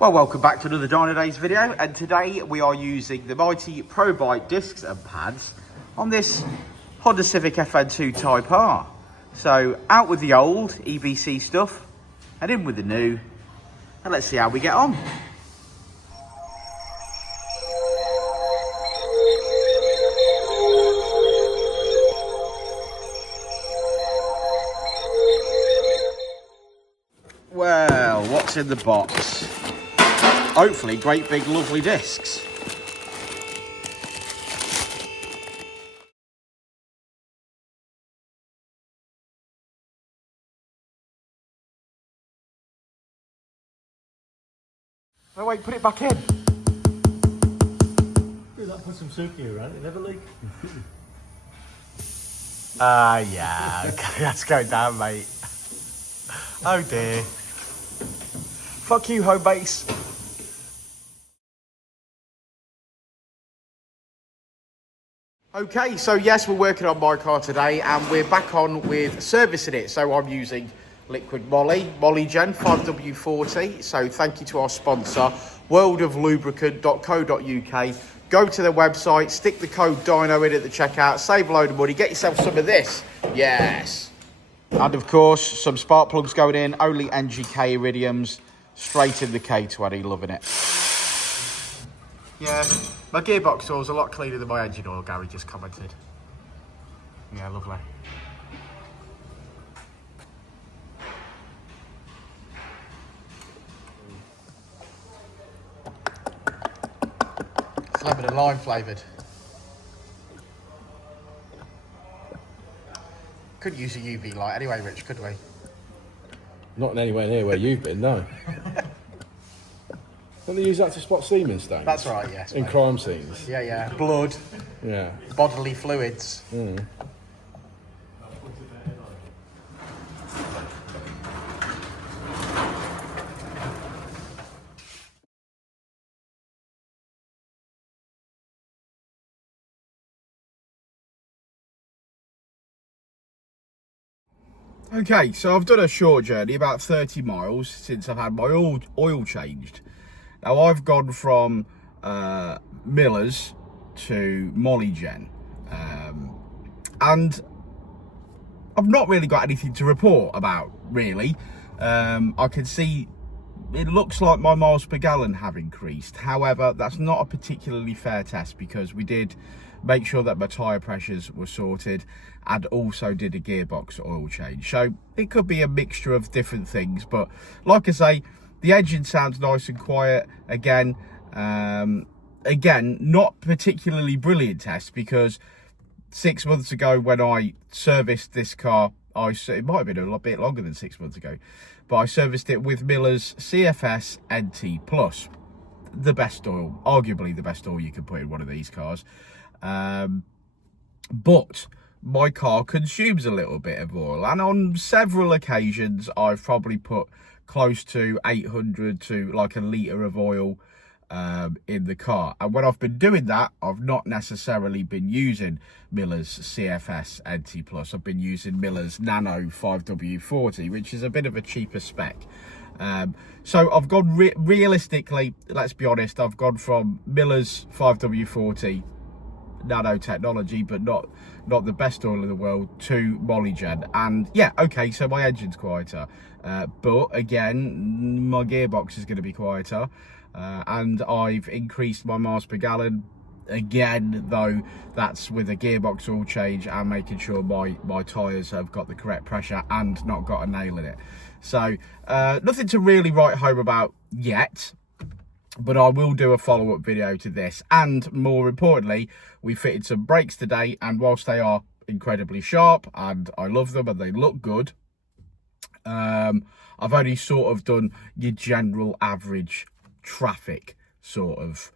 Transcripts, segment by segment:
Well, welcome back to another Dyno Days video, and today we are using the mighty ProBite discs and pads on this Honda Civic Fn2 TypeR. So out with the old EBC stuff and in with the new, and let's see how we get on. Well, what's in the box? Hopefully great big lovely discs. Oh wait, put it back in. Do that, put some soup in your hand, it never leak. Yeah, okay, that's going down, mate. Oh dear. Fuck you, home base. Okay, so yes, we're working on my car today and we're back on with servicing it. So I'm using liquid Moly, Molygen 5W40. So thank you to our sponsor, worldoflubricant.co.uk. Go to their website, stick the code DYNO in at the checkout, save a load of money, get yourself some of this. Yes. And of course, some spark plugs going in, only NGK iridiums, straight in the K20, loving it. Yeah, my gearbox oil's a lot cleaner than my engine oil, Gary just commented. Yeah, lovely. It's lemon and lime flavoured. Could use a UV light anyway, Rich, could we? Not anywhere near where you've been, no. Don't they use that to spot semen stains? That's right, yes. In mate. crime scenes? Yeah, yeah. Blood. Yeah. Bodily fluids. Mm. Okay, so I've done a short journey, about 30 miles, since I've had my oil changed. Now, I've gone from Miller's to Molygen, and I've not really got anything to report about, really. I can see it looks like my miles per gallon have increased. However, that's not a particularly fair test because we did make sure that my tyre pressures were sorted and also did a gearbox oil change. So it could be a mixture of different things. But like I say, the engine sounds nice and quiet. Again, not particularly brilliant test because 6 months ago when I serviced this car, it might have been a bit longer than 6 months ago, but I serviced it with Miller's CFS NT Plus. The best oil, arguably the best oil you can put in one of these cars. But my car consumes a little bit of oil, and on several occasions I've probably put close to 800 to like a litre of oil in the car. And when I've been doing that, I've not necessarily been using Miller's CFS NT Plus. I've been using Miller's Nano 5W40, which is a bit of a cheaper spec. So I've gone realistically, let's be honest, I've gone from Miller's 5W40 nano technology, but not the best oil in the world, to Molygen. And yeah, okay, so my engine's quieter, but again, my gearbox is going to be quieter. And I've increased my miles per gallon again, though that's with a gearbox oil change and making sure my tyres have got the correct pressure and not got a nail in it. So nothing to really write home about yet, but I will do a follow-up video to this. And more importantly, we fitted some brakes today, and whilst they are incredibly sharp and I love them and they look good, I've only sort of done your general average traffic sort of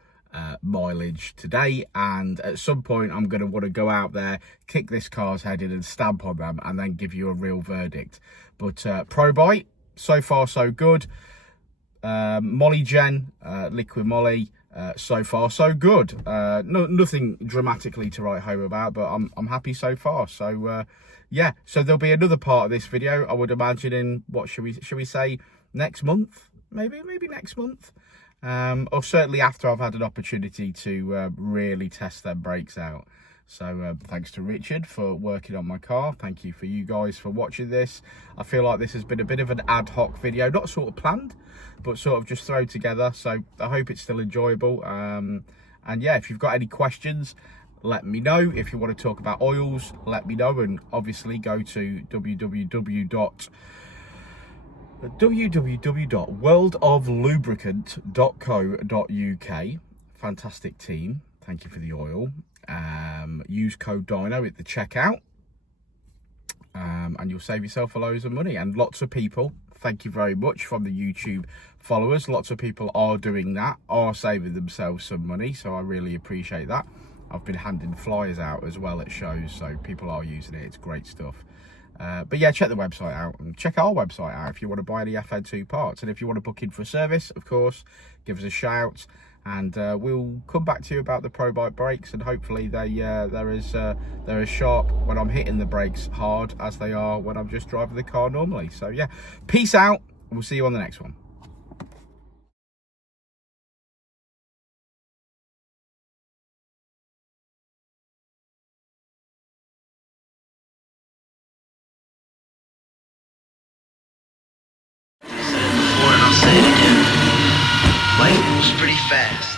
mileage today, and at some point I'm going to want to go out there, kick this car's head in and stamp on them and then give you a real verdict. But ProBite, so far so good. Molygen, liquid Moly, so far so good. Nothing dramatically to write home about, but I'm happy so far. So yeah, so there'll be another part of this video, I would imagine, in what should we say, next month maybe next month, or certainly after I've had an opportunity to really test them brakes out. So thanks to Richard for working on my car. Thank you for you guys for watching this. I feel like this has been a bit of an ad hoc video, not sort of planned, but sort of just thrown together. So I hope it's still enjoyable. And yeah, if you've got any questions, let me know. If you want to talk about oils, let me know. And obviously go to www.worldoflubricant.co.uk. Fantastic team. Thank you for the oil. Use code Dino at the checkout, and you'll save yourself a loads of money. And lots of people, thank you very much from the YouTube followers, lots of people are doing that, are saving themselves some money, so I really appreciate that. I've been handing flyers out as well at shows, so people are using it. It's great stuff. But yeah, check the website out, and check our website out if you want to buy any Fn2 parts. And if you want to book in for a service, of course, give us a shout, and we'll come back to you about the ProBite brakes. And hopefully they're as sharp when I'm hitting the brakes hard as they are when I'm just driving the car normally. So yeah, peace out. We'll see you on the next one. I'll say it again. Life moves pretty fast.